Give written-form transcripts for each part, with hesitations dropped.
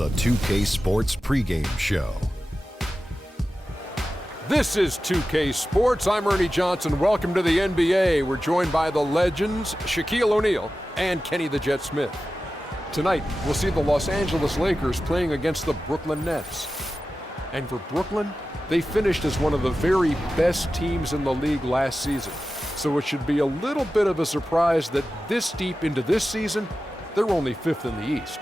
the 2K Sports pregame show. This is 2K Sports. I'm Ernie Johnson. Welcome to the NBA. We're joined by the legends Shaquille O'Neal and Kenny the Jet Smith. Tonight, we'll see the Los Angeles Lakers playing against the Brooklyn Nets. And for Brooklyn, they finished as one of the very best teams in the league last season. So it should be a little bit of a surprise that this deep into this season, they're only fifth in the East.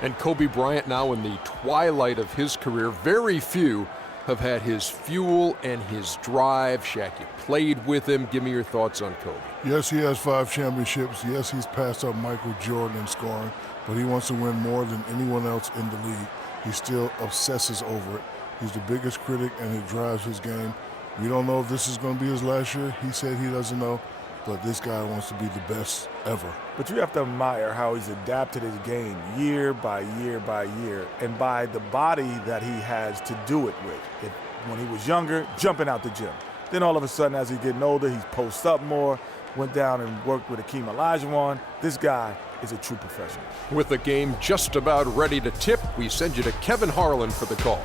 And Kobe Bryant now in the twilight of his career. Very few have had his fuel and his drive. Shaq, you played with him. Give me your thoughts on Kobe. Yes, he has 5 championships. Yes, he's passed up Michael Jordan in scoring, but he wants to win more than anyone else in the league. He still obsesses over it. He's the biggest critic, and it drives his game. We don't know if this is going to be his last year. He said he doesn't know, but this guy wants to be the best ever. But you have to admire how he's adapted his game year by year by year, and by the body that he has to do it with. When he was younger, jumping out the gym. Then all of a sudden, as he's getting older, he posts up more, went down and worked with Akeem Olajuwon. This guy is a true professional. With the game just about ready to tip, we send you to Kevin Harlan for the call.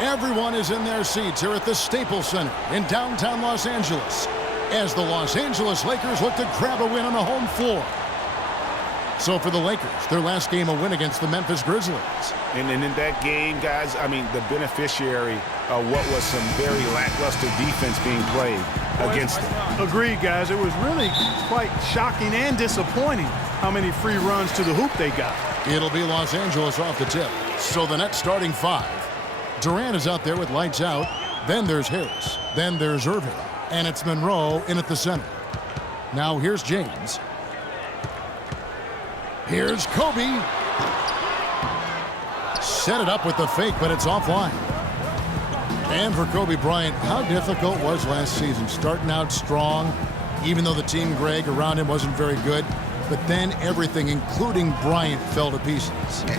Everyone is in their seats here at the Staples Center in downtown Los Angeles as the Los Angeles Lakers look to grab a win on the home floor. So for the Lakers, their last game a win against the Memphis Grizzlies. And in that game, guys, I mean, the beneficiary of what was some very lackluster defense being played against them. Agreed, guys. It was really quite shocking and disappointing how many free runs to the hoop they got. It'll be Los Angeles off the tip. So the Nets starting 5. Durant is out there with lights out. Then there's Harris. Then there's Irving. And it's Monroe in at the center. Now here's James. Here's Kobe. Set it up with the fake, but it's offline. And for Kobe Bryant, how difficult was last season? Starting out strong, even though the team, Greg, around him wasn't very good. But then everything, including Bryant, fell to pieces.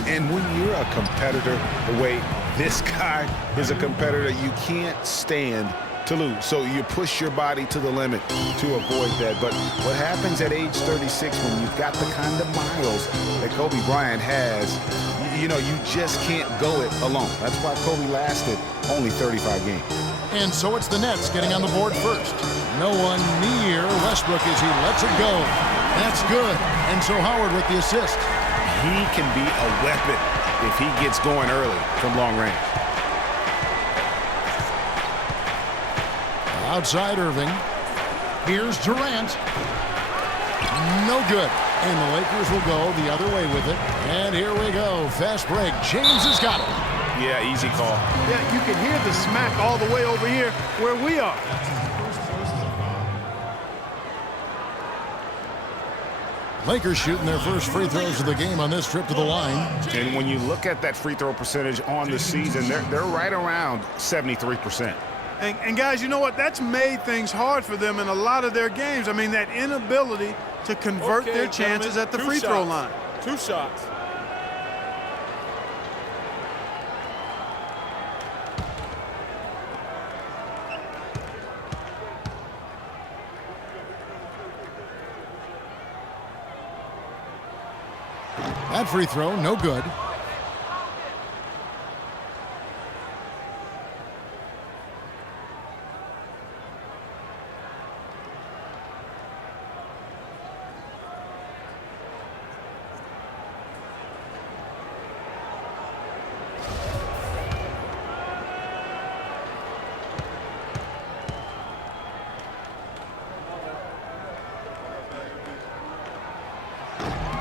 And when you're a competitor, the way this guy is a competitor, you can't stand to lose. So you push your body to the limit to avoid that. But what happens at age 36 when you've got the kind of miles that Kobe Bryant has, you know, you just can't go it alone. That's why Kobe lasted only 35 games. And so it's the Nets getting on the board first. No one near Westbrook as he lets it go. That's good. And so Howard with the assist. He can be a weapon if he gets going early from long range. Outside Irving. Here's Durant. No good. And the Lakers will go the other way with it. And here we go. Fast break. James has got it. Yeah, easy call. Yeah, you can hear the smack all the way over here where we are. Lakers shooting their first free throws of the game on this trip to the line. And when you look at that free throw percentage on the season, they're right around 73%. And guys, you know what? That's made things hard for them in a lot of their games. I mean, that inability to convert their chances at the free throw line. 2 shots. That free throw, no good.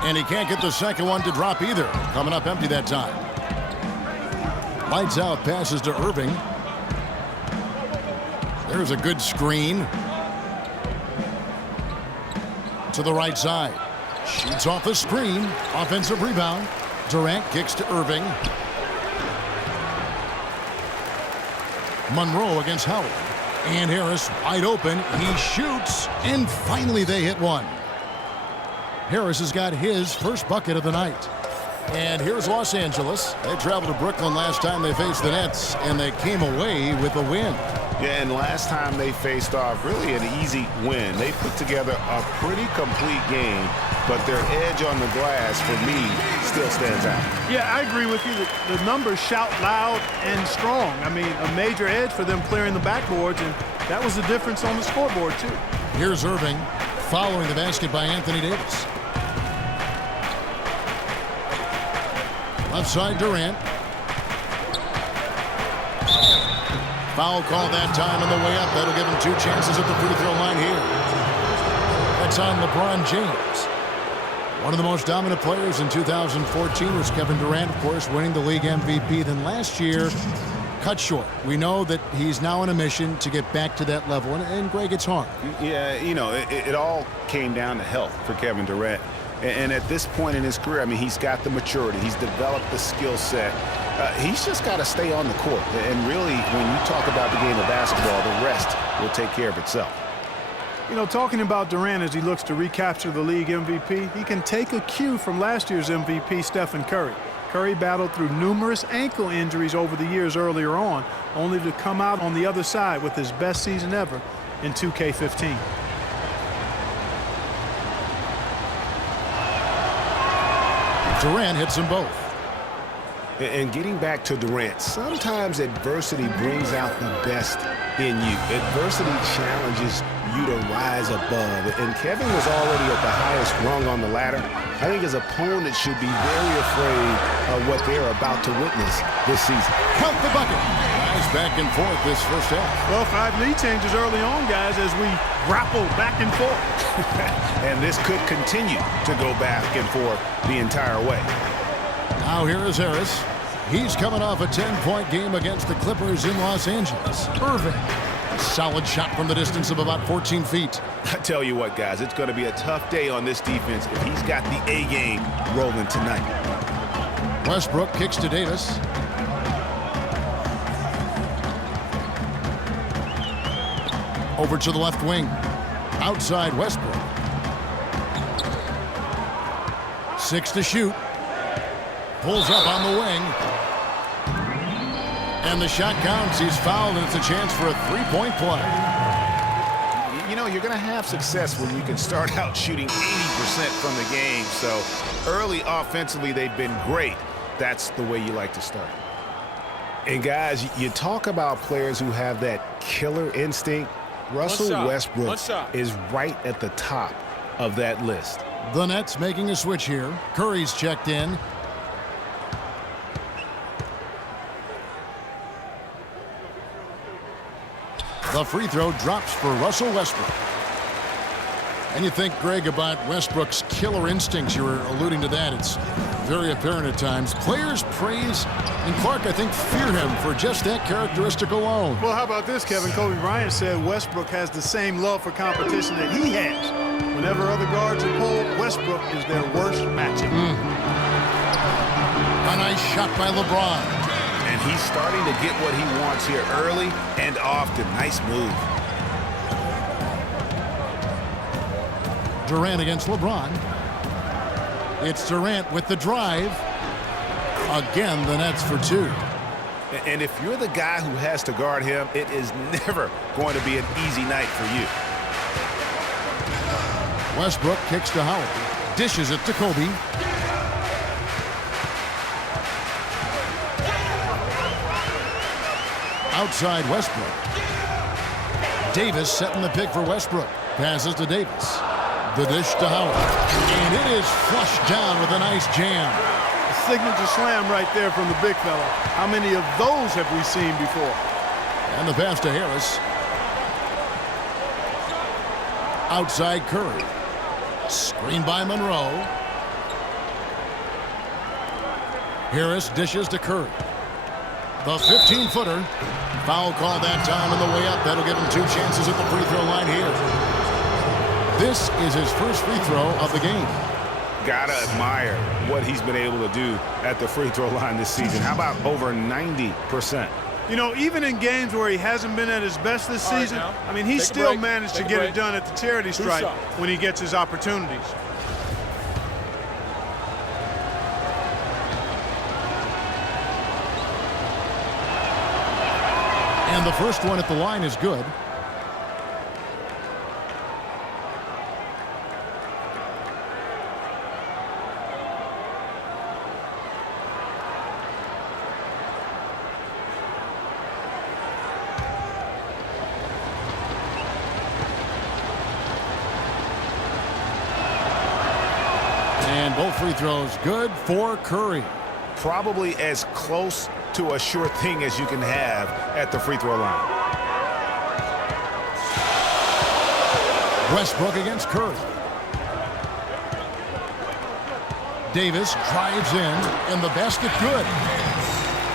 And he can't get the second one to drop either. Coming up empty that time. Lights out, passes to Irving. There's a good screen. To the right side. Shoots off the screen. Offensive rebound. Durant kicks to Irving. Monroe against Howard. And Harris wide open. He shoots. And finally they hit one. Harris has got his first bucket of the night. And here's Los Angeles. They traveled to Brooklyn last time they faced the Nets, and they came away with a win. Yeah, and last time they faced off, really an easy win. They put together a pretty complete game, but their edge on the glass, for me, still stands out. Yeah, I agree with you. The numbers shout loud and strong. I mean, a major edge for them clearing the backboards, and that was the difference on the scoreboard, too. Here's Irving following the basket by Anthony Davis. Left side, Durant. Foul call that time on the way up. That'll give him 2 chances at the free throw line here. That's on LeBron James. One of the most dominant players in 2014 was Kevin Durant, of course, winning the league MVP. Then last year, cut short. We know that he's now on a mission to get back to that level. And Greg, it's hard. Yeah, you know, it all came down to health for Kevin Durant. And at this point in his career, I mean, he's got the maturity. He's developed the skill set. He's just got to stay on the court. And really, when you talk about the game of basketball, the rest will take care of itself. You know, talking about Durant as he looks to recapture the league MVP, he can take a cue from last year's MVP, Stephen Curry. Curry battled through numerous ankle injuries over the years earlier on, only to come out on the other side with his best season ever in 2K15. Durant hits them both. And getting back to Durant, sometimes adversity brings out the best in you. Adversity challenges you to rise above. And Kevin was already at the highest rung on the ladder. I think his opponent should be very afraid of what they're about to witness this season. Count the bucket. Nice back and forth this first half. Well, 5 lead changes early on, guys, as we grapple back and forth. And this could continue to go back and forth the entire way. Now here is Harris. He's coming off a 10-point game against the Clippers in Los Angeles. Irving. Solid shot from the distance of about 14 feet. I tell you what, guys, it's going to be a tough day on this defense if he's got the A-game rolling tonight. Westbrook kicks to Davis. Over to the left wing. Outside Westbrook. 6 to shoot. Pulls up on the wing. And the shot counts. He's fouled, and it's a chance for a 3-point play. You know, you're going to have success when you can start out shooting 80% from the game. So early offensively, they've been great. That's the way you like to start. And guys, you talk about players who have that killer instinct. Russell Westbrook is right at the top of that list. The Nets making a switch here. Curry's checked in. The free throw drops for Russell Westbrook. And you think, Greg, about Westbrook's killer instincts. You were alluding to that. It's very apparent at times. Players praise, and Clark, I think, fear him for just that characteristic alone. Well, how about this, Kevin? Kobe Bryant said Westbrook has the same love for competition that he has. Whenever other guards are pulled, Westbrook is their worst matchup. A nice shot by LeBron. And he's starting to get what he wants here early and often. Nice move. Durant against LeBron. It's Durant with the drive. Again, the Nets for 2. And if you're the guy who has to guard him, it is never going to be an easy night for you. Westbrook kicks to Howard. Dishes it to Kobe. Outside Westbrook. Davis setting the pick for Westbrook. Passes to Davis. The dish to Howard. And it is flushed down with a nice jam. A signature slam right there from the big fella. How many of those have we seen before? And the pass to Harris. Outside Curry. Screen by Monroe. Harris dishes to Curry. The 15-footer. Foul call that time on the way up. That'll give him 2 chances at the free throw line here. This is his first free throw of the game. Gotta admire what he's been able to do at the free throw line this season. How about over 90%? You know, even in games where he hasn't been at his best this season, I mean, he still managed to get it done at the charity stripe when he gets his opportunities. And the first one at the line is good. And both free throws good for Curry. Probably as close to a sure thing as you can have at the free throw line. Westbrook against Curry. Davis drives in, and the basket good.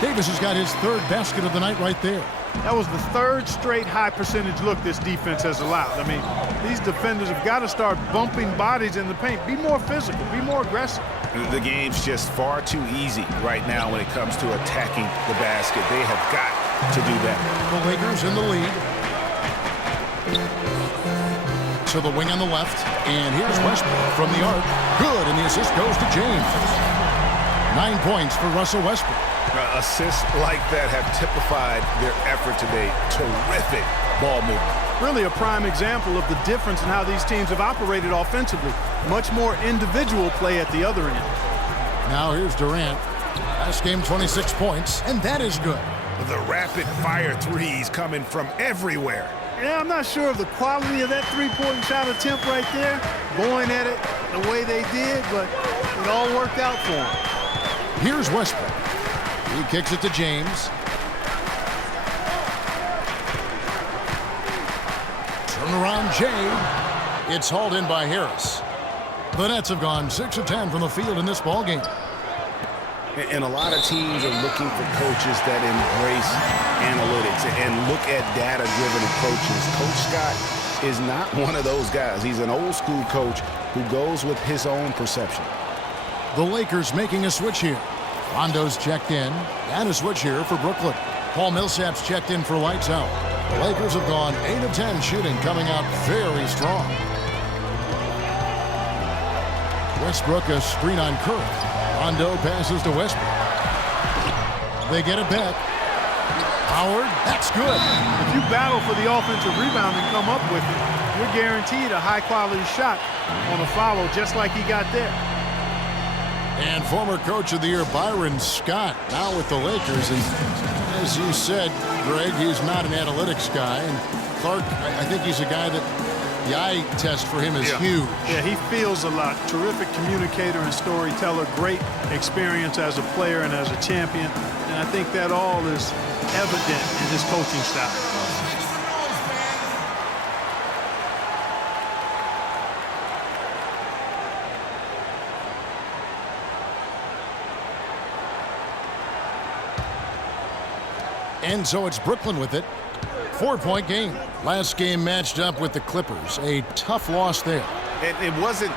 Davis has got his 3rd basket of the night right there. That was the 3rd straight high percentage look this defense has allowed. I mean, these defenders have got to start bumping bodies in the paint. Be more physical, be more aggressive. The game's just far too easy right now when it comes to attacking the basket. They have got to do that. The Lakers in the lead. To the wing on the left. And here's Westbrook from the arc. Good, and the assist goes to James. 9 points for Russell Westbrook. Assists like that have typified their effort today. Terrific ball movement. Really a prime example of the difference in how these teams have operated offensively. Much more individual play at the other end. Now here's Durant. Last game 26 points, and that is good. The rapid-fire threes coming from everywhere. Yeah, I'm not sure of the quality of that three-point shot attempt right there, going at it the way they did, but it all worked out for them. Here's Westbrook. He kicks it to James. Turnaround Jay. It's hauled in by Harris. The Nets have gone 6 of 10 from the field in this ballgame. And a lot of teams are looking for coaches that embrace analytics and look at data-driven approaches. Coach Scott is not one of those guys. He's an old-school coach who goes with his own perception. The Lakers making a switch here. Rondo's checked in, and a switch here for Brooklyn. Paul Millsap's checked in for lights out. The Lakers have gone 8 of 10 shooting, coming out very strong. Westbrook a screen on Curry. Rondo passes to Westbrook. They get it back. Howard, that's good. If you battle for the offensive rebound and come up with it, you're guaranteed a high-quality shot on a follow just like he got there. And former Coach of the Year Byron Scott now with the Lakers. And as you said, Greg, he's not an analytics guy. And Clark, I think he's a guy that the eye test for him is huge. Yeah, he feels a lot. Terrific communicator and storyteller. Great experience as a player and as a champion. And I think that all is evident in his coaching style. And so it's Brooklyn with it. 4-point game. Last game matched up with the Clippers. A tough loss there. It wasn't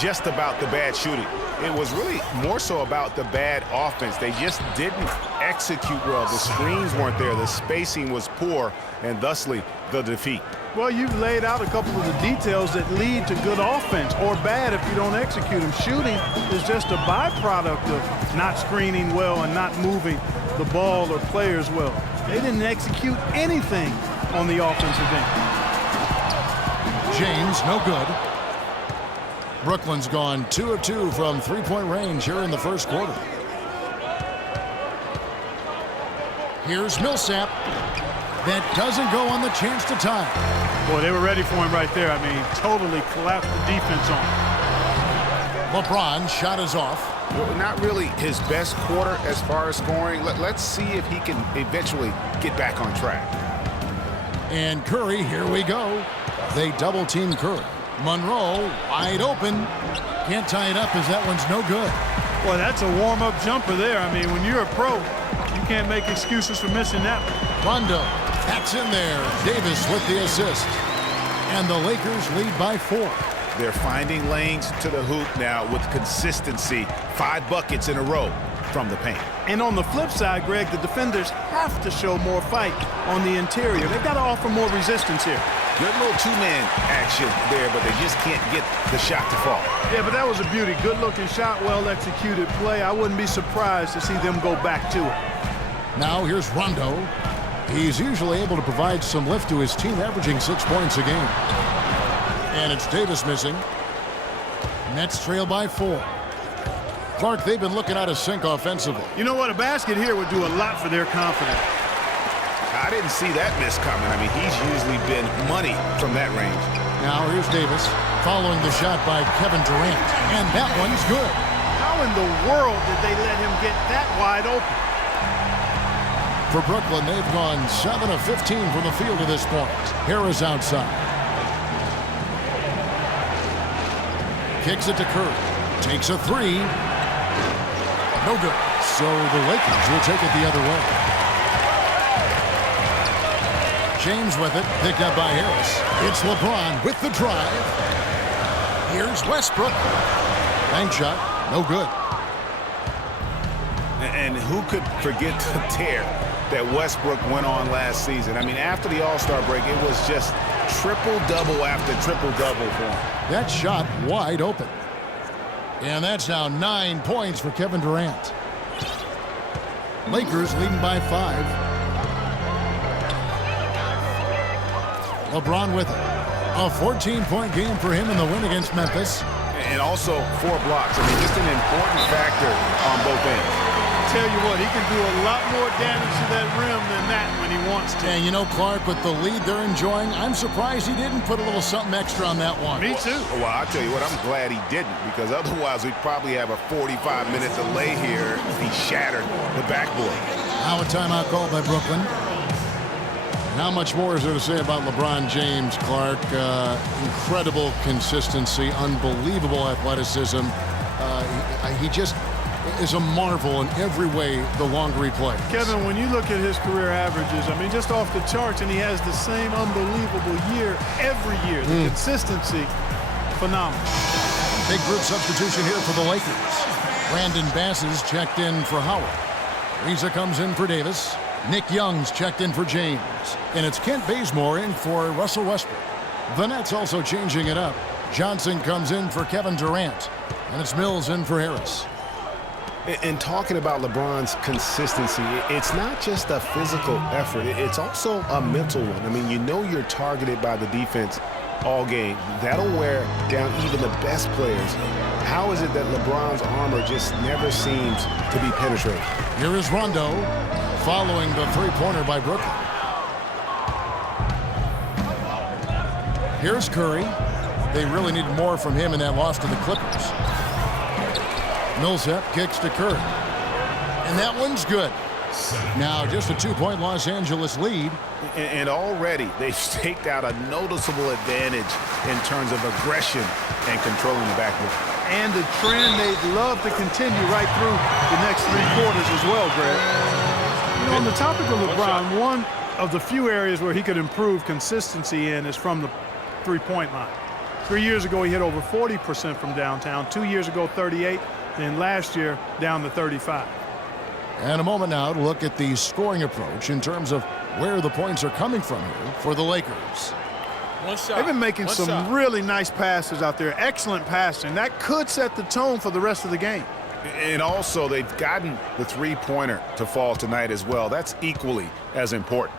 just about the bad shooting. It was really more so about the bad offense. They just didn't execute well. The screens weren't there. The spacing was poor, and thusly the defeat. Well, you've laid out a couple of the details that lead to good offense or bad if you don't execute them. Shooting is just a byproduct of not screening well and not moving the ball or players well. They didn't execute anything on the offensive end. James, no good. Brooklyn's gone 2 of 2 from three-point range here in the first quarter. Here's Millsap. That doesn't go on the chance to tie. Boy, they were ready for him right there. I mean, totally collapsed the defense on him. LeBron shot is off. Well, not really his best quarter as far as scoring. Let's see if he can eventually get back on track. And Curry, here we go. They double-team Curry. Monroe wide open. Can't tie it up as that one's no good. Boy, that's a warm-up jumper there. I mean, when you're a pro, You can't make excuses for missing that one. Rondo, that's in there. Davis with the assist. And the Lakers lead by 4. They're finding lanes to the hoop now with consistency. 5 buckets in a row from the paint. And on the flip side, Greg, the defenders have to show more fight on the interior. They've got to offer more resistance here. Good little two-man action there, but they just can't get the shot to fall. Yeah, but that was a beauty. Good-looking shot, well-executed play. I wouldn't be surprised to see them go back to it. Now here's Rondo. He's usually able to provide some lift to his team, averaging 6 points a game. And it's Davis missing. Nets trail by 4. Clark, they've been looking out of sync offensively. You know what? A basket here would do a lot for their confidence. I didn't see that miss coming. I mean, he's usually been money from that range. Now here's Davis following the shot by Kevin Durant. And that one's good. How in the world did they let him get that wide open? For Brooklyn, they've gone 7 of 15 from the field to this point. Harris outside. Kicks it to Curry. Takes a 3. No good. So the Lakers will take it the other way. James with it. Picked up by Harris. It's LeBron with the drive. Here's Westbrook. Bank shot. No good. And who could forget the tear that Westbrook went on last season? I mean, after the All-Star break, it was just triple-double after triple-double for him. That shot wide open. And that's now 9 points for Kevin Durant. Lakers leading by 5. LeBron with it. A 14-point game for him in the win against Memphis. And also 4 blocks. I mean, just an important factor on both ends. Tell you what, he can do a lot more damage to that rim than that when he wants to. And you know, Clark, with the lead they're enjoying, I'm surprised he didn't put a little something extra on that one. Me too. Well, I'll tell you what, I'm glad he didn't, because otherwise we'd probably have a 45-minute delay here if he shattered the backboard. Now a timeout called by Brooklyn. How much more is there to say about LeBron James, Clark? Incredible consistency, unbelievable athleticism. He just is a marvel in every way the longer he plays. Kevin, when you look at his career averages, I mean, just off the charts, and he has the same unbelievable year every year. The consistency, phenomenal. Big group substitution here for the Lakers. Brandon Bass is checked in for Howard. Reza comes in for Davis. Nick Young's checked in for James. And it's Kent Bazemore in for Russell Westbrook. The Nets also changing it up. Johnson comes in for Kevin Durant. And it's Mills in for Harris. And talking about LeBron's consistency, it's not just a physical effort. It's also a mental one. I mean, you know you're targeted by the defense all game. That'll wear down even the best players. How is it that LeBron's armor just never seems to be penetrated? Here is Rondo following the three-pointer by Brooklyn. Here's Curry. They really needed more from him in that loss to the Clippers. Millsap kicks to Curry. And that one's good. Now just a 2-point Los Angeles lead. And already they've staked out a noticeable advantage in terms of aggression and controlling the backcourt. And the trend they'd love to continue right through the next 3 quarters as well, Greg. You know, on the topic of LeBron, one of the few areas where he could improve consistency in is from the three-point line. 3 years ago, he hit over 40% from downtown. 2 years ago, 38%. Then last year, down to 35%. And a moment now to look at the scoring approach in terms of where the points are coming from here for the Lakers. They've been making some really nice passes out there. Excellent passing. That could set the tone for the rest of the game. And also, they've gotten the three-pointer to fall tonight as well. That's equally as important.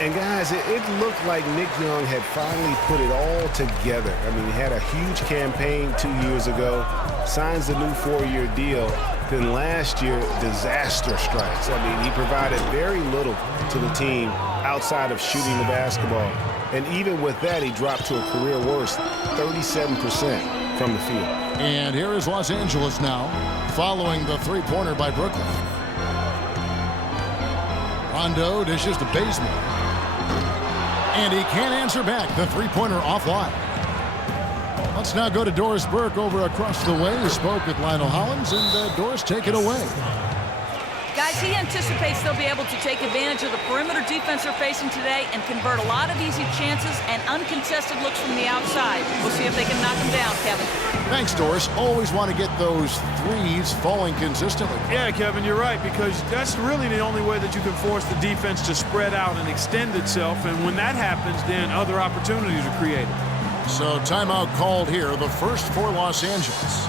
And guys, it looked like Nick Young had finally put it all together. I mean, he had a huge campaign 2 years ago, signs the new 4-year deal. Then last year, disaster strikes. I mean, he provided very little to the team outside of shooting the basketball. And even with that, he dropped to a career worst, 37% from the field. And here is Los Angeles now, following the three-pointer by Brooklyn. Rondo dishes to Bazemore. And he can't answer back. The three-pointer offline. Let's now go to Doris Burke over across the way, who spoke with Lionel Hollins, and Doris, take it away. Guys, he anticipates they'll be able to take advantage of the perimeter defense they're facing today and convert a lot of easy chances and uncontested looks from the outside. We'll see if they can knock them down, Kevin. Thanks, Doris. Always want to get those threes falling consistently. Yeah, Kevin, you're right, because that's really the only way that you can force the defense to spread out and extend itself, and when that happens, then other opportunities are created. So timeout called here, the first for Los Angeles.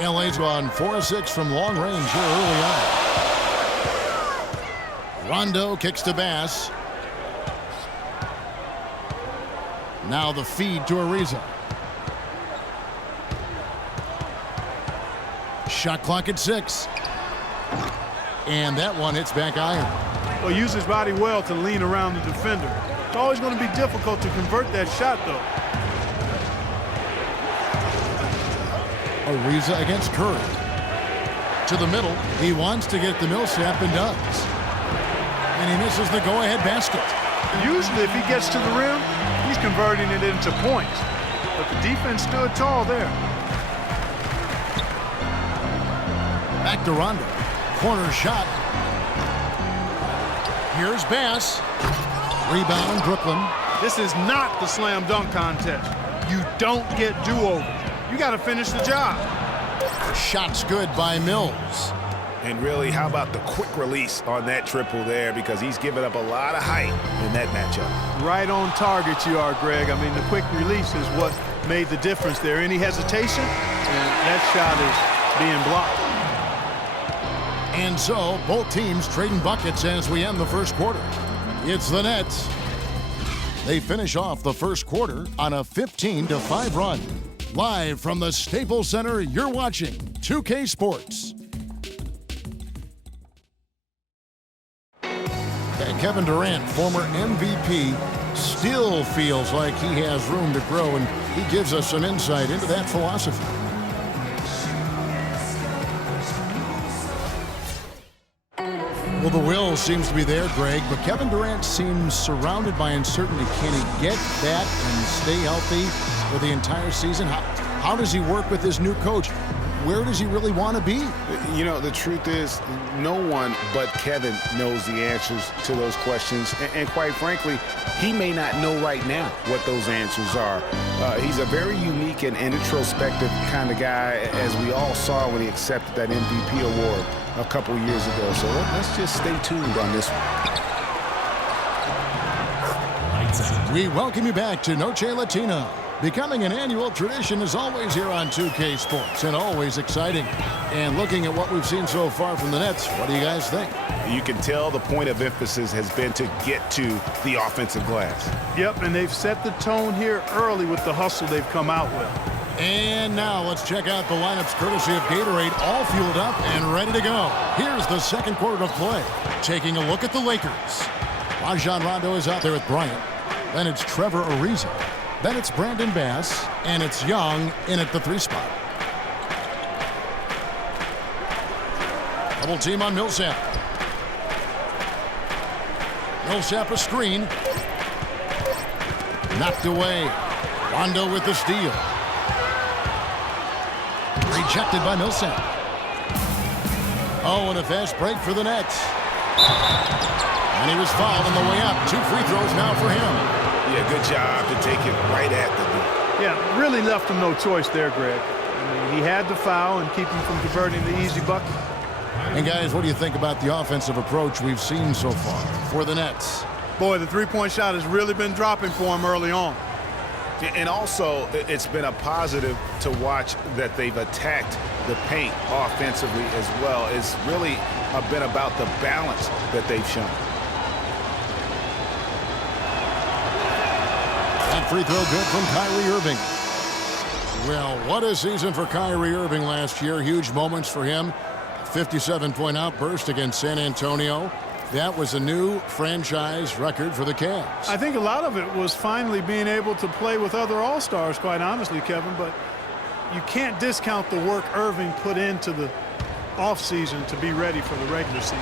LA's gone 4-6 from long range here early on. Rondo kicks to Bass. Now the feed to Ariza. Shot clock at 6. And that one hits back iron. Well, use his body well to lean around the defender. It's always going to be difficult to convert that shot, though. Ariza against Curry. To the middle. He wants to get the Millsap and does. And he misses the go-ahead basket. Usually, if he gets to the rim, he's converting it into points. But the defense stood tall there. Back to Rondo. Corner shot. Here's Bass. Rebound, Brooklyn. This is not the slam dunk contest. You don't get do-overs. You got to finish the job. Shot's good by Mills. And really, how about the quick release on that triple there, because he's given up a lot of height in that matchup. Right on target you are, Greg. I mean, the quick release is what made the difference there. Any hesitation, and that shot is being blocked. And so, both teams trading buckets as we end the first quarter. It's the Nets. They finish off the first quarter on a 15-5 run. Live from the Staples Center, you're watching 2K Sports. Kevin Durant, former MVP, still feels like he has room to grow, and he gives us some insight into that philosophy. Well, the will seems to be there, Greg, but Kevin Durant seems surrounded by uncertainty. Can he get that and stay healthy for the entire season? How does he work with his new coach? Where does he really want to be? You know, the truth is, no one but Kevin knows the answers to those questions. And quite frankly, he may not know right now what those answers are. He's a very unique and introspective kind of guy, as we all saw when he accepted that MVP award a couple years ago. So let's just stay tuned on this one. We welcome you back to Noche Latina. Becoming an annual tradition is always here on 2K Sports, and always exciting. And looking at what we've seen so far from the Nets, what do you guys think? You can tell the point of emphasis has been to get to the offensive glass. Yep, and they've set the tone here early with the hustle they've come out with. And now let's check out the lineups courtesy of Gatorade, all fueled up and ready to go. Here's the second quarter of play. Taking a look at the Lakers. Rajon Rondo is out there with Bryant. Then it's Trevor Ariza. Then it's Brandon Bass, and it's Young in at the 3 spot. Double team on Millsap. Millsap a screen. Knocked away. Rondo with the steal. Rejected by Millsap. Oh, and a fast break for the Nets. And he was fouled on the way up. 2 free throws now for him. Yeah, good job to take it right at the net. Yeah, really left him no choice there, Greg. I mean, he had to foul and keep him from converting the easy bucket. And guys, what do you think about the offensive approach we've seen so far for the Nets? Boy, the three-point shot has really been dropping for him early on. And also, it's been a positive to watch that they've attacked the paint offensively as well. It's really been about the balance that they've shown. That free throw good from Kyrie Irving. Well, what a season for Kyrie Irving last year. Huge moments for him. 57-point outburst against San Antonio. That was a new franchise record for the Cavs. I think a lot of it was finally being able to play with other All-Stars, quite honestly, Kevin, but you can't discount the work Irving put into the offseason to be ready for the regular season.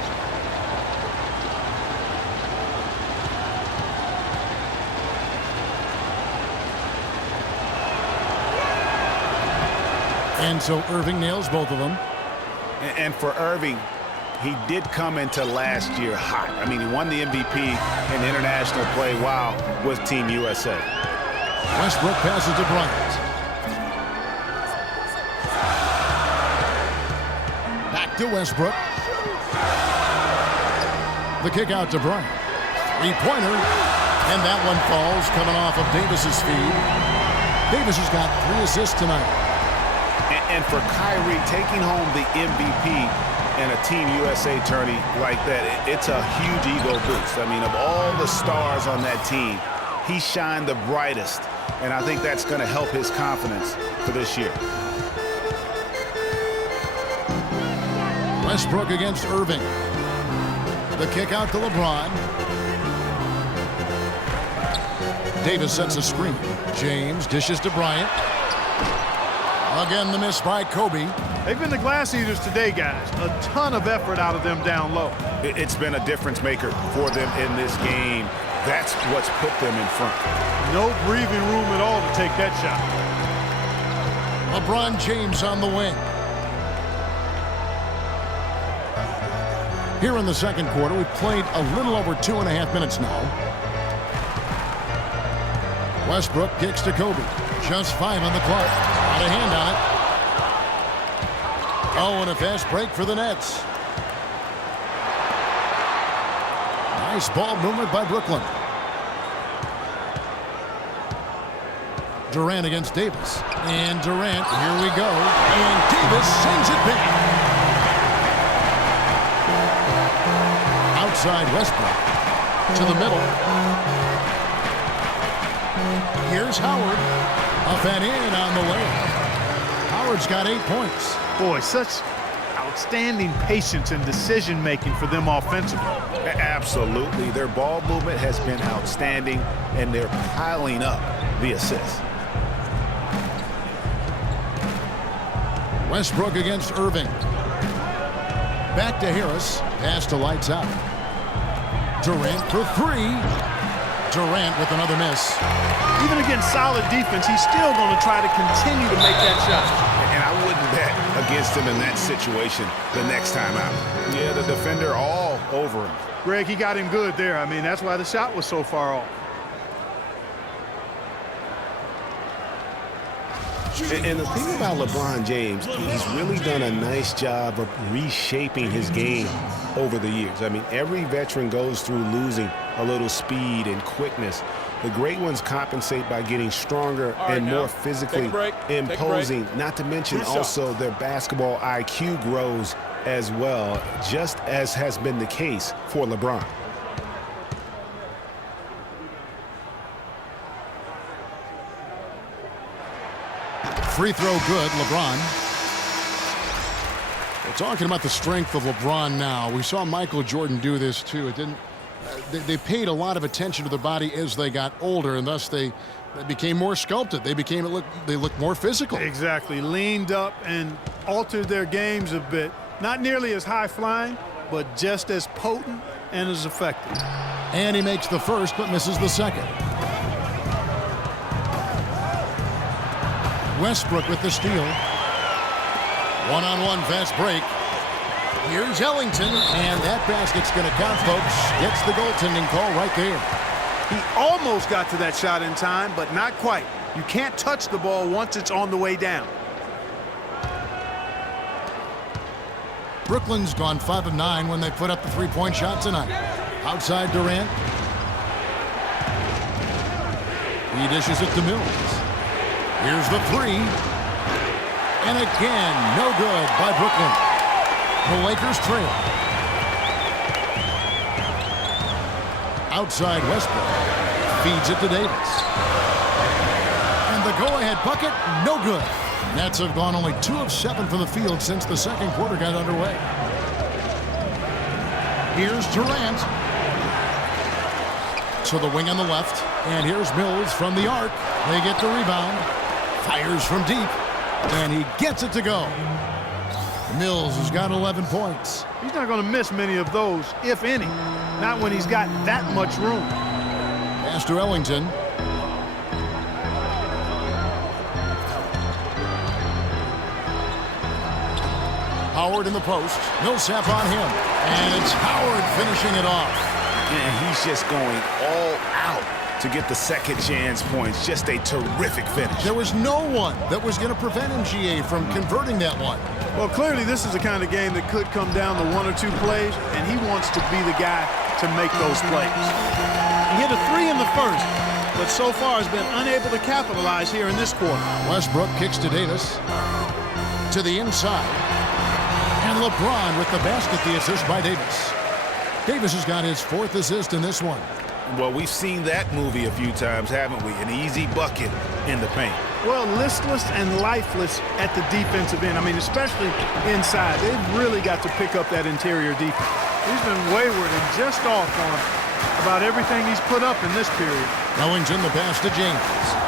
And so Irving nails both of them. And for Irving, he did come into last year hot. I mean, he won the MVP in international play while with Team USA. Westbrook passes to Bryant. Back to Westbrook. The kick out to Bryant. Three-pointer. And that one falls coming off of Davis's feed. Davis has got 3 assists tonight. And for Kyrie, taking home the MVP and a Team USA tourney like that, it's a huge ego boost. I mean, of all the stars on that team, he shined the brightest, and I think that's going to help his confidence for this year. Westbrook against Irving. The kick out to LeBron. Davis sets a screen. James dishes to Bryant. Again, the miss by Kobe. They've been the glass eaters today, guys. A ton of effort out of them down low. It's been a difference maker for them in this game. That's what's put them in front. No breathing room at all to take that shot. LeBron James on the wing. Here in the second quarter, we've played a little over 2.5 minutes now. Westbrook kicks to Kobe. Just 5 on the clock. Not a hand on it. Oh, and a fast break for the Nets. Nice ball movement by Brooklyn. Durant against Davis. And Durant, here we go. And Davis sends it back. Outside Westbrook. To the middle. Here's Howard. Up and in on the way. Howard's got 8 points. Boy, such outstanding patience and decision-making for them offensively. Absolutely. Their ball movement has been outstanding, and they're piling up the assists. Westbrook against Irving. Back to Harris. Pass to lights out. Durant for 3. Durant with another miss. Even against solid defense, he's still going to try to continue to make that shot. And I wouldn't bet against him in that situation the next time out. Yeah, the defender all over him. Greg, he got him good there. I mean, that's why the shot was so far off. And the thing about LeBron James, he's really done a nice job of reshaping his game over the years. I mean, every veteran goes through losing a little speed and quickness. The great ones compensate by getting stronger and more physically imposing, not to mention also their basketball IQ grows as well, just as has been the case for LeBron. Free throw good, LeBron. We're talking about the strength of LeBron now. We saw Michael Jordan do this too. It didn't. They paid a lot of attention to their body as they got older, and thus they became more sculpted. They looked more physical. Exactly. Leaned up and altered their games a bit. Not nearly as high flying, but just as potent and as effective. And he makes the first, but misses the second. Westbrook with the steal. One-on-one fast break. Here's Ellington, and that basket's going to count, folks. Gets the goaltending call right there. He almost got to that shot in time, but not quite. You can't touch the ball once it's on the way down. Brooklyn's gone 5 of 9 when they put up the three-point shot tonight. Outside Durant. He dishes it to Mills. Here's the 3. And again, no good by Brooklyn. The Lakers trail. Outside Westbrook. Feeds it to Davis. And the go-ahead bucket, no good. Nets have gone only 2 of 7 from the field since the second quarter got underway. Here's Durant. To the wing on the left. And here's Mills from the arc. They get the rebound. Fires from deep. And he gets it to go. Mills has got 11 points. He's not going to miss many of those, if any. Not when he's got that much room. Pass to Ellington. Howard in the post. Millsap on him. And it's Howard finishing it off. And he's just going all out to get the second chance points. Just a terrific finish. There was no one that was going to prevent MGA from converting that one. Well, clearly this is the kind of game that could come down to one or two plays, and he wants to be the guy to make those plays. He hit a 3 in the first, but so far has been unable to capitalize here in this quarter. Westbrook kicks to Davis. To the inside. And LeBron with the basket, the assist by Davis. Davis has got his 4th assist in this one. Well, we've seen that movie a few times, haven't we? An easy bucket in the paint. Well, listless and lifeless at the defensive end. I mean, especially inside. They've really got to pick up that interior defense. He's been wayward and just off on about everything he's put up in this period. Ellington, the pass to James.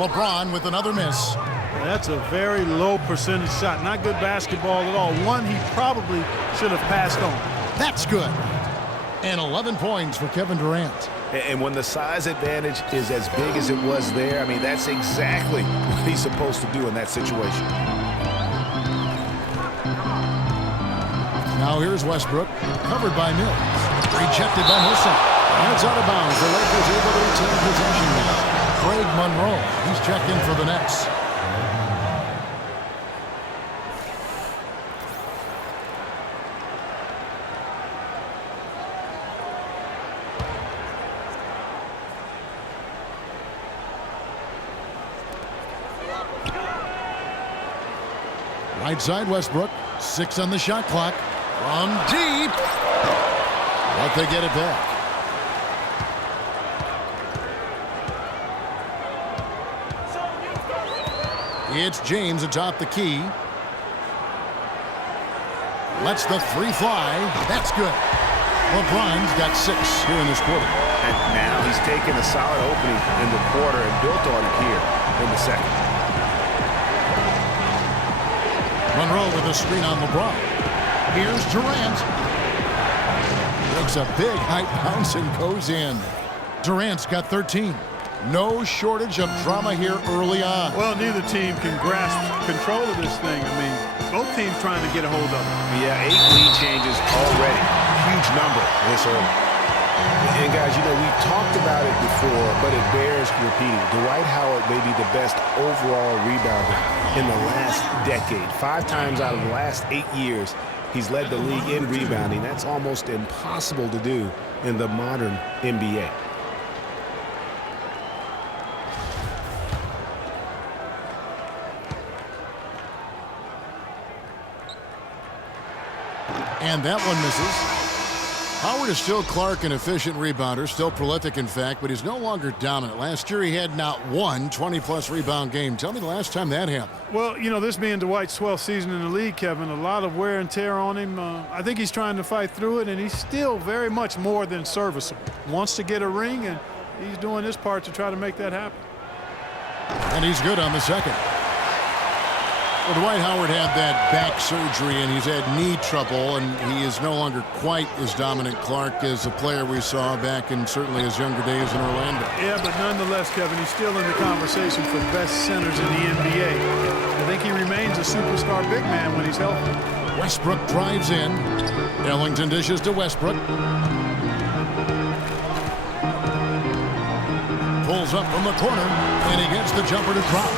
LeBron with another miss. That's a very low percentage shot. Not good basketball at all. One he probably should have passed on. That's good. And 11 points for Kevin Durant. And when the size advantage is as big as it was there, I mean, that's exactly what he's supposed to do in that situation. Now here's Westbrook, covered by Mills. Rejected by Millsap. And it's out of bounds. The Lakers able to retain possession now. Craig Monroe, he's checked in for the Nets. Right side Westbrook, 6 on the shot clock. From deep. But they get it back. It's James atop the key. Lets the 3 fly. That's good. LeBron's got 6 here in this quarter. And now he's taken a solid opening in the quarter and built on it here in the second. Monroe with a screen on LeBron. Here's Durant. Makes a big high bounce and goes in. Durant's got 13. No shortage of drama here early on. Well, neither team can grasp control of this thing. I mean, both teams trying to get a hold of it. Yeah, 8 lead changes already. Huge number this early. And guys, you know, we've talked about it before, but it bears repeating. Dwight Howard may be the best overall rebounder in the last decade. 5 times out of the last 8 years, he's led the league in rebounding. That's almost impossible to do in the modern NBA. And that one misses. Howard is still Clark, an efficient rebounder, still prolific in fact, but he's no longer dominant. Last year he had not one 20-plus rebound game. Tell me the last time that happened. Well, you know, this being Dwight's 12th season in the league, Kevin, a lot of wear and tear on him. I think he's trying to fight through it, and he's still very much more than serviceable. Wants to get a ring, and he's doing his part to try to make that happen. And he's good on the second. Well, Dwight Howard had that back surgery, and he's had knee trouble, and he is no longer quite as dominant Clark as a player we saw back in certainly his younger days in Orlando. Yeah, but nonetheless, Kevin, he's still in the conversation for best centers in the NBA. I think he remains a superstar big man when he's healthy. Westbrook drives in. Ellington dishes to Westbrook. Pulls up from the corner, and he gets the jumper to drop.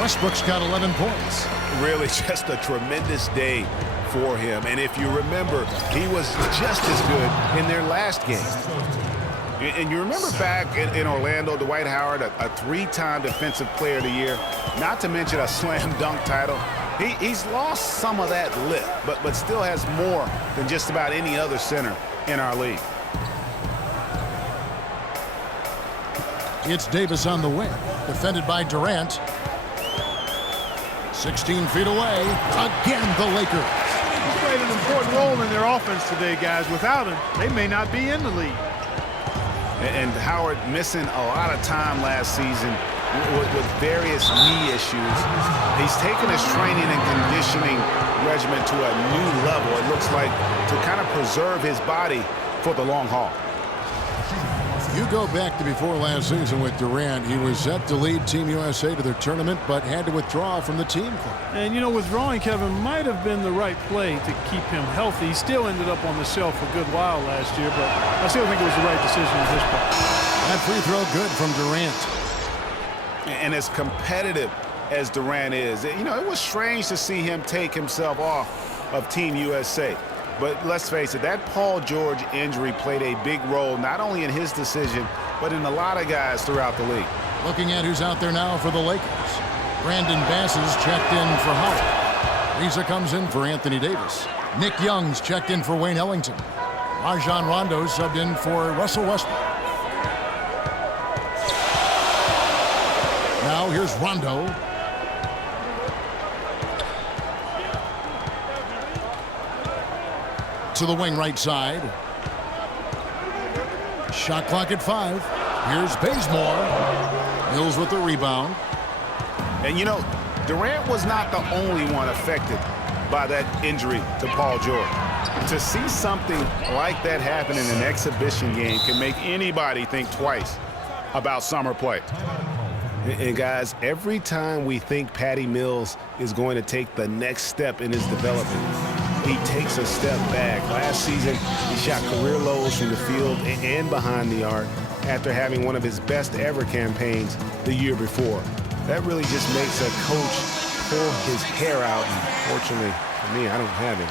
Westbrook's got 11 points. Really just a tremendous day for him. And if you remember, he was just as good in their last game. And you remember back in Orlando, Dwight Howard, a 3-time Defensive Player of the Year, not to mention a slam dunk title. He's lost some of that lift, but still has more than just about any other center in our league. It's Davis on the wing, defended by Durant. 16 feet away. Again, the Lakers. He's played an important role in their offense today, guys. Without him, they may not be in the league. And Howard missing a lot of time last season with various knee issues. He's taken his training and conditioning regimen to a new level, it looks like, to kind of preserve his body for the long haul. You go back to before last season with Durant. He was set to lead Team USA to their tournament, but had to withdraw from the team club. And, you know, withdrawing, Kevin, might have been the right play to keep him healthy. He still ended up on the shelf a good while last year, but I still think it was the right decision on his part. That free throw good from Durant. And as competitive as Durant is, you know, it was strange to see him take himself off of Team USA. But let's face it, that Paul George injury played a big role, not only in his decision, but in a lot of guys throughout the league. Looking at who's out there now for the Lakers. Brandon Bass is checked in for Howard. Riza comes in for Anthony Davis. Nick Young's checked in for Wayne Ellington. Rajon Rondo subbed in for Russell Westbrook. Now here's Rondo. To the wing right side. Shot clock at 5. Here's Bazemore. Mills with the rebound. And you know, Durant was not the only one affected by that injury to Paul George. To see something like that happen in an exhibition game can make anybody think twice about summer play. And guys, every time we think Patty Mills is going to take the next step in his development, he takes a step back. Last season, he shot career lows from the field and behind the arc after having one of his best ever campaigns the year before. That really just makes a coach pull his hair out, and fortunately for me, I don't have it.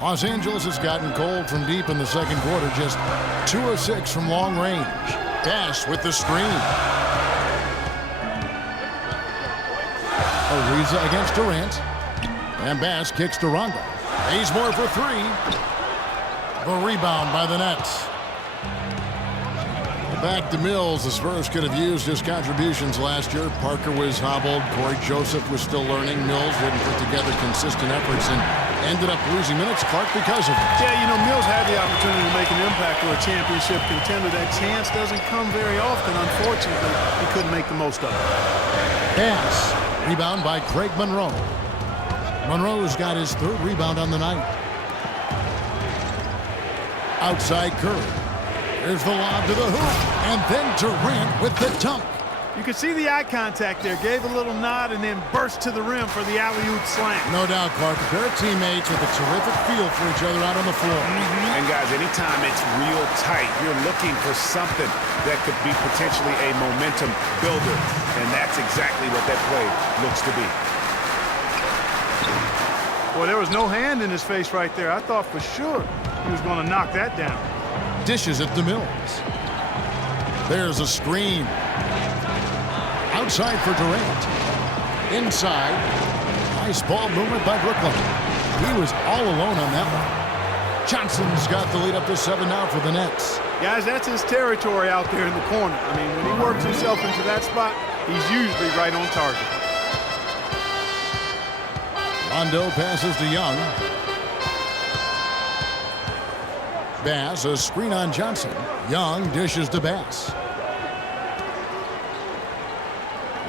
Los Angeles has gotten cold from deep in the second quarter, just 2 of 6 from long range. Bass with the screen. Ariza against Durant. And Bass kicks to Rondo. Bazemore for 3. The rebound by the Nets. Back to Mills. The Spurs could have used his contributions last year. Parker was hobbled. Corey Joseph was still learning. Mills didn't put together consistent efforts and ended up losing minutes, Clark, because of it. Yeah, you know, Mills had the opportunity to make an impact for a championship contender. That chance doesn't come very often. Unfortunately, he couldn't make the most of it. Pass. Rebound by Craig Monroe. Monroe's got his 3rd rebound on the night. Outside Curry. There's the lob to the hoop. And then Durant with the dunk. You could see the eye contact there. Gave a little nod and then burst to the rim for the alley-oop slam. No doubt, Clark. A pair of teammates with a terrific feel for each other out on the floor. And guys, anytime it's real tight, you're looking for something that could be potentially a momentum builder. And that's exactly what that play looks to be. Boy, there was no hand in his face right there. I thought for sure he was going to knock that down. Dishes it to Mills. There's a screen. Outside for Durant. Inside. Nice ball movement by Brooklyn. He was all alone on that one. Johnson's got the lead up to 7 now for the Nets. Guys, that's his territory out there in the corner. I mean, when he works himself into that spot, he's usually right on target. Rondo passes to Young. Bass, a screen on Johnson. Young dishes to Bass.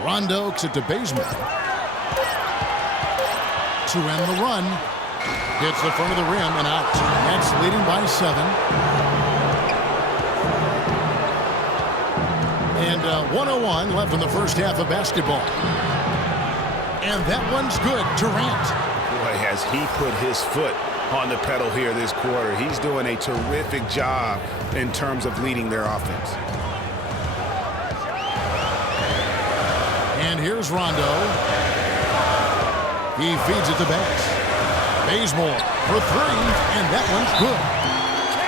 Rondo kicks it to Bazemore. To end the run. Hits the front of the rim and out. Nets leading by 7. And 1:01 left in the first half of basketball. And that one's good. Durant. Boy, has he put his foot on the pedal here this quarter. He's doing a terrific job in terms of leading their offense. And here's Rondo. He feeds it to Bass. Bazemore for 3, and that one's good.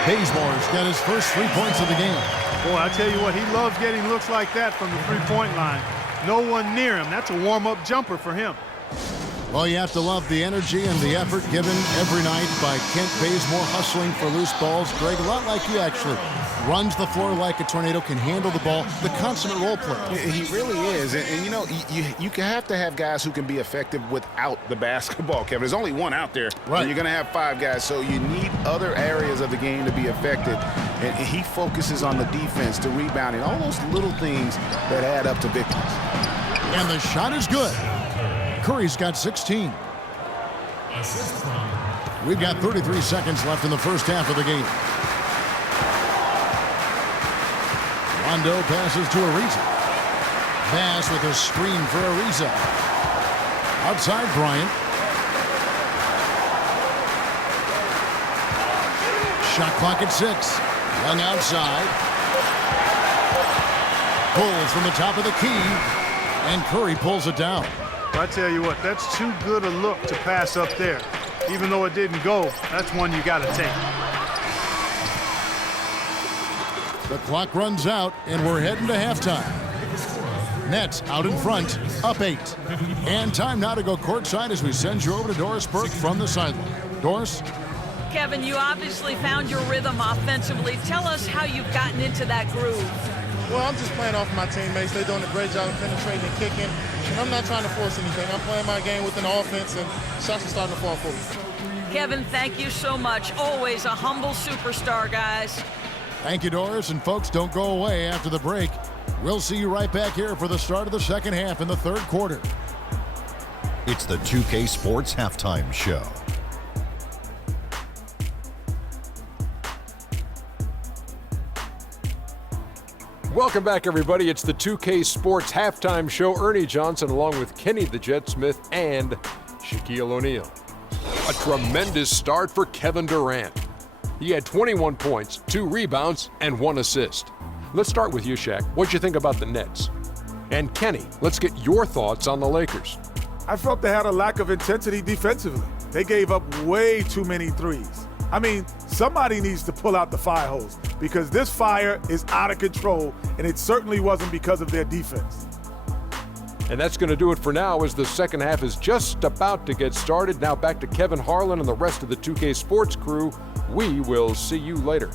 Bazemore's got his first 3 points of the game. Boy, I tell you what, he loves getting looks like that from the three-point line. No one near him. That's a warm-up jumper for him. Well, you have to love the energy and the effort given every night by Kent Bazemore, hustling for loose balls. Greg, a lot like you, actually. Runs the floor like a tornado, can handle the ball, the consummate role player. He really is. And you know, you have to have guys who can be effective without the basketball, Kevin. There's only one out there. Right. And you're going to have 5 guys, so you need other areas of the game to be effective. And he focuses on the defense, the rebounding, all those little things that add up to victories. And the shot is good. Curry's got 16. We've got 33 seconds left in the first half of the game. Rondo passes to Ariza. Pass with a screen for Ariza. Outside Bryant. Shot clock at 6. Young outside. Pulls from the top of the key. And Curry pulls it down. I tell you what, that's too good a look to pass up there. Even though it didn't go, that's one you got to take. The clock runs out, and we're heading to halftime. Nets out in front, up 8. And time now to go courtside as we send you over to Doris Burke from the sideline. Doris? Kevin, you obviously found your rhythm offensively. Tell us how you've gotten into that groove. Well, I'm just playing off my teammates. They're doing a great job of penetrating and kicking, and I'm not trying to force anything. I'm playing my game within the offense, and shots are starting to fall for me. Kevin, thank you so much. Always a humble superstar, guys. Thank you, Doris. And folks, don't go away after the break. We'll see you right back here for the start of the second half in the third quarter. It's the 2K Sports Halftime Show. Welcome back, everybody. It's the 2K Sports Halftime Show. Ernie Johnson along with Kenny the Jet Smith and Shaquille O'Neal. A tremendous start for Kevin Durant. He had 21 points, 2 rebounds, and 1 assist. Let's start with you, Shaq. What'd you think about the Nets? And Kenny, let's get your thoughts on the Lakers. I felt they had a lack of intensity defensively. They gave up way too many threes. I mean, somebody needs to pull out the fire hose because this fire is out of control, and it certainly wasn't because of their defense. And that's going to do it for now as the second half is just about to get started. Now back to Kevin Harlan and the rest of the 2K Sports crew. We will see you later.